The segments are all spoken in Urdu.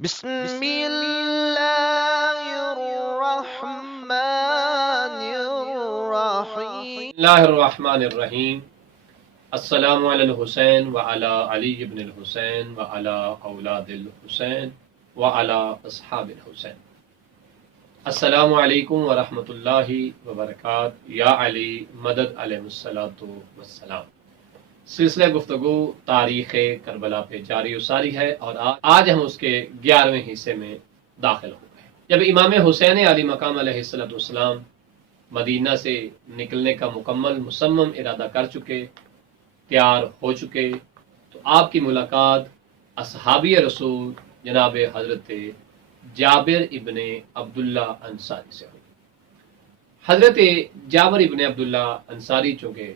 بسم اللہ الرحمن الرحیم اللہ الرحمن الرحیم۔ السلام علی الحسین وعلی علی ابن الحسین وعلی اولاد الحسین وعلی اصحاب الحسین۔ السلام علیکم ورحمۃ اللہ وبرکاتہ۔ یا علی مدد علیہ الصلاۃ والسلام۔ سلسلہ گفتگو تاریخ کربلا پہ جاری و ساری ہے اور آج ہم اس کے 11ویں حصے میں داخل ہو گئے۔ جب امام حسین علی مقام علیہ السلام مدینہ سے نکلنے کا مکمل مصمم ارادہ کر چکے، تیار ہو چکے، تو آپ کی ملاقات اصحابی رسول جناب حضرت جابر ابن عبداللہ انصاری سے ہوئی۔ حضرت جابر ابن عبداللہ انصاری چونکہ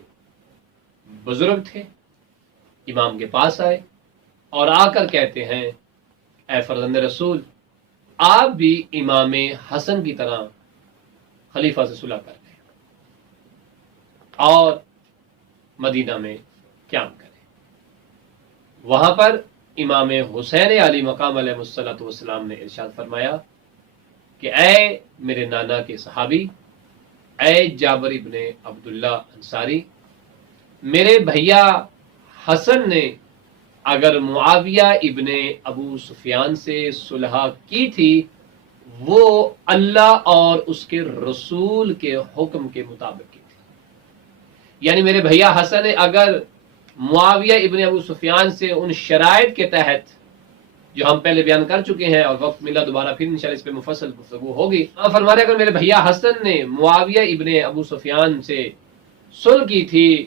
بزرگ تھے، امام کے پاس آئے اور آ کر کہتے ہیں، اے فرزند رسول، آپ بھی امام حسن کی طرح خلیفہ سے صلح کر لیں اور مدینہ میں قیام کریں۔ وہاں پر امام حسین علی مقام علیہ السلام نے ارشاد فرمایا کہ اے میرے نانا کے صحابی، اے جابر ابن عبداللہ انصاری، میرے بھیا حسن نے اگر معاویہ ابن ابو سفیان سے صلح کی تھی، وہ اللہ اور اس کے رسول کے حکم کے مطابق کی تھی۔ یعنی میرے بھیا حسن نے اگر معاویہ ابن ابو سفیان سے ان شرائط کے تحت جو ہم پہلے بیان کر چکے ہیں، اور وقت ملا دوبارہ پھر انشاءاللہ اس پہ مفصل گفتگو ہوگی، فرما رہے اگر میرے بھیا حسن نے معاویہ ابن ابو سفیان سے صلح کی تھی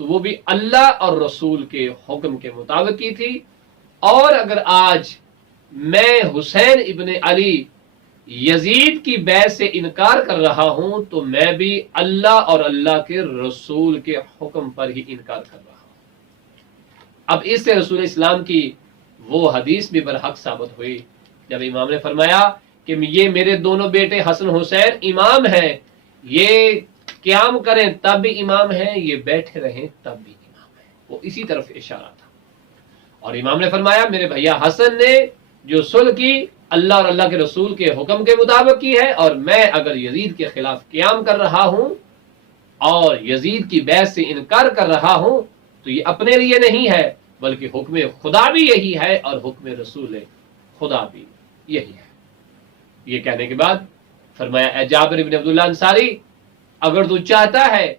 تو وہ بھی اللہ اور رسول کے حکم کے مطابق کی تھی، اور اگر آج میں حسین ابن علی یزید کی بیعت سے انکار کر رہا ہوں تو میں بھی اللہ اور اللہ کے رسول کے حکم پر ہی انکار کر رہا ہوں۔ اب اس سے رسول اسلام کی وہ حدیث بھی برحق ثابت ہوئی جب امام نے فرمایا کہ یہ میرے دونوں بیٹے حسن حسین امام ہیں، یہ قیام کریں تب بھی امام ہیں، یہ بیٹھے رہیں تب بھی امام ہیں۔ وہ اسی طرف اشارہ تھا۔ اور امام نے فرمایا میرے بھیا حسن نے جو صلح کی اللہ اور اللہ کے رسول کے حکم کے مطابق کی ہے، اور میں اگر یزید کے خلاف قیام کر رہا ہوں اور یزید کی بیعت سے انکار کر رہا ہوں تو یہ اپنے لیے نہیں ہے، بلکہ حکم خدا بھی یہی ہے اور حکم رسول خدا بھی یہی ہے۔ یہ کہنے کے بعد فرمایا اے جابر ابن عبداللہ انصاری، اگر تو چاہتا ہے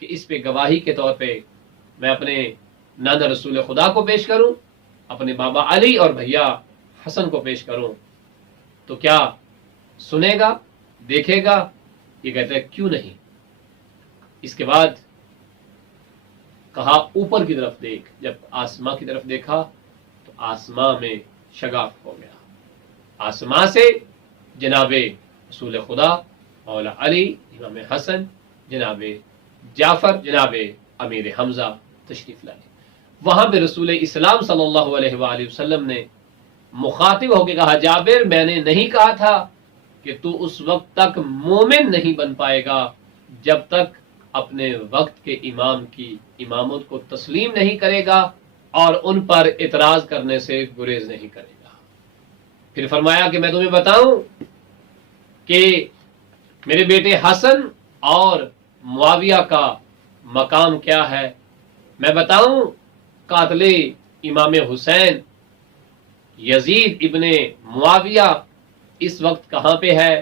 کہ اس پہ گواہی کے طور پہ میں اپنے نانا رسول خدا کو پیش کروں، اپنے بابا علی اور بھیا حسن کو پیش کروں، تو کیا سنے گا، دیکھے گا؟ یہ کہتا ہے کیوں نہیں۔ اس کے بعد کہا اوپر کی طرف دیکھ۔ جب آسماں کی طرف دیکھا تو آسماں میں شگاف ہو گیا۔ آسماں سے جناب رسول خدا مولا علی، امام حسن، جناب جعفر، جناب امیر حمزہ تشریف لائے۔ وہاں پہ رسول اسلام صلی اللہ علیہ وآلہ وسلم نے مخاطب ہو کے کہا، جابر میں نے نہیں کہا تھا کہ تو اس وقت تک مومن نہیں بن پائے گا جب تک اپنے وقت کے امام کی امامت کو تسلیم نہیں کرے گا اور ان پر اعتراض کرنے سے گریز نہیں کرے گا۔ پھر فرمایا کہ میں تمہیں بتاؤں کہ میرے بیٹے حسن اور معاویہ کا مقام کیا ہے؟ میں بتاؤں قاتل امام حسین یزید ابن معاویہ اس وقت کہاں پہ ہے؟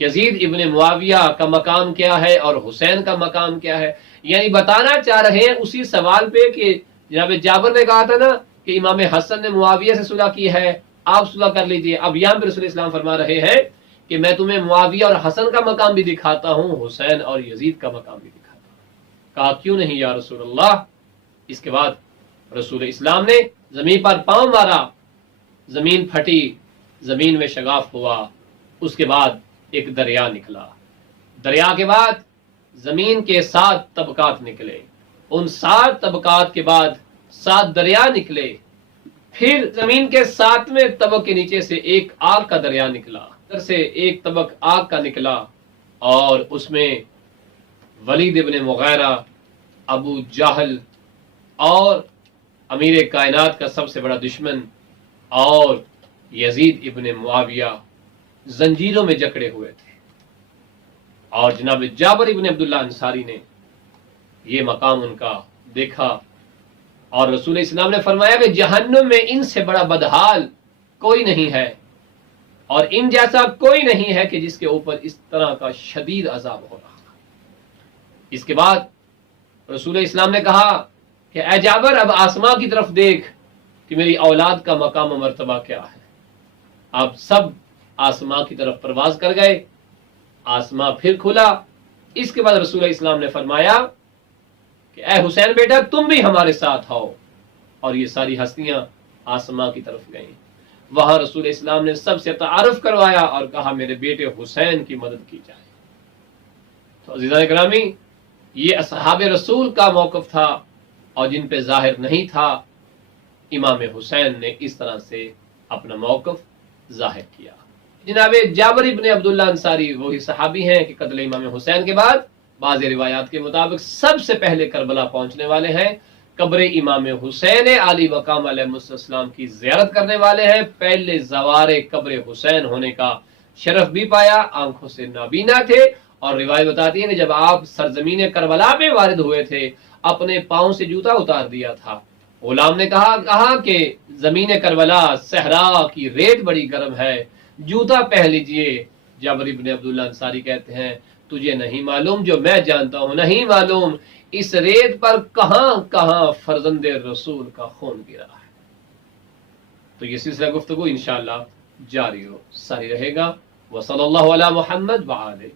یزید ابن معاویہ کا مقام کیا ہے اور حسین کا مقام کیا ہے؟ یعنی بتانا چاہ رہے ہیں اسی سوال پہ کہ جناب جابر نے کہا تھا نا کہ امام حسن نے معاویہ سے صلح کی ہے، آپ صلح کر لیجئے۔ اب یہاں پہ رسول اسلام فرما رہے ہیں کہ میں تمہیں معاویہ اور حسن کا مقام بھی دکھاتا ہوں، حسین اور یزید کا مقام بھی دکھاتا ہوں۔ کہا کیوں نہیں یا رسول اللہ؟ اس کے بعد رسول اسلام نے زمین پر پاؤں مارا، زمین پھٹی، زمین میں شگاف ہوا، اس کے بعد ایک دریا نکلا۔ دریا کے بعد زمین کے 7 طبقات نکلے، ان 7 طبقات کے بعد 7 دریا نکلے، پھر زمین کے 7ویں طبق کے نیچے سے ایک آگ کا دریا نکلا، سے ایک طبق آگ کا نکلا، اور اس میں ولید ابن مغیرہ، ابو جہل اور امیر کائنات کا سب سے بڑا دشمن اور یزید ابن معاویہ زنجیروں میں جکڑے ہوئے تھے، اور جناب جابر ابن عبداللہ انصاری نے یہ مقام ان کا دیکھا، اور رسول اسلام نے فرمایا کہ جہنم میں ان سے بڑا بدحال کوئی نہیں ہے، اور ان جیسا کوئی نہیں ہے کہ جس کے اوپر اس طرح کا شدید عذاب ہو رہا۔ اس کے بعد رسول اسلام نے کہا کہ اے جابر، اب آسمان کی طرف دیکھ کہ میری اولاد کا مقام و مرتبہ کیا ہے۔ آپ سب آسمان کی طرف پرواز کر گئے، آسمان پھر کھلا۔ اس کے بعد رسول اسلام نے فرمایا کہ اے حسین بیٹا، تم بھی ہمارے ساتھ آؤ، اور یہ ساری ہستیاں آسمان کی طرف گئیں۔ وہاں رسول اسلام نے سب سے تعارف کروایا اور کہا میرے بیٹے حسین کی مدد کی جائے۔ تو عزیزان گرامی، یہ اصحاب رسول کا موقف تھا، اور جن پہ ظاہر نہیں تھا، امام حسین نے اس طرح سے اپنا موقف ظاہر کیا۔ جناب جابر ابن عبداللہ انصاری وہی صحابی ہیں کہ قتل امام حسین کے بعد بعض روایات کے مطابق سب سے پہلے کربلا پہنچنے والے ہیں، قبر امام حسین علی مقام علیہ السلام کی زیارت کرنے والے ہیں، پہلے زوار قبر حسین ہونے کا شرف بھی پایا، آنکھوں سے نابینا تھے، اور روایت بتاتی ہے کہ جب آپ سرزمین کربلا میں وارد ہوئے تھے، اپنے پاؤں سے جوتا اتار دیا تھا۔ غلام نے کہا کہ زمین کربلا صحرا کی ریت بڑی گرم ہے، جوتا پہن لیجئے۔ جابر ابن عبداللہ انصاری کہتے ہیں تجھے نہیں معلوم جو میں جانتا ہوں، نہیں معلوم اس ریت پر کہاں کہاں فرزند رسول کا خون گرا ہے۔ تو یہ سلسلہ گفتگو انشاءاللہ جاری و ساری رہے گا۔ وصلی اللہ علی محمد وآلہ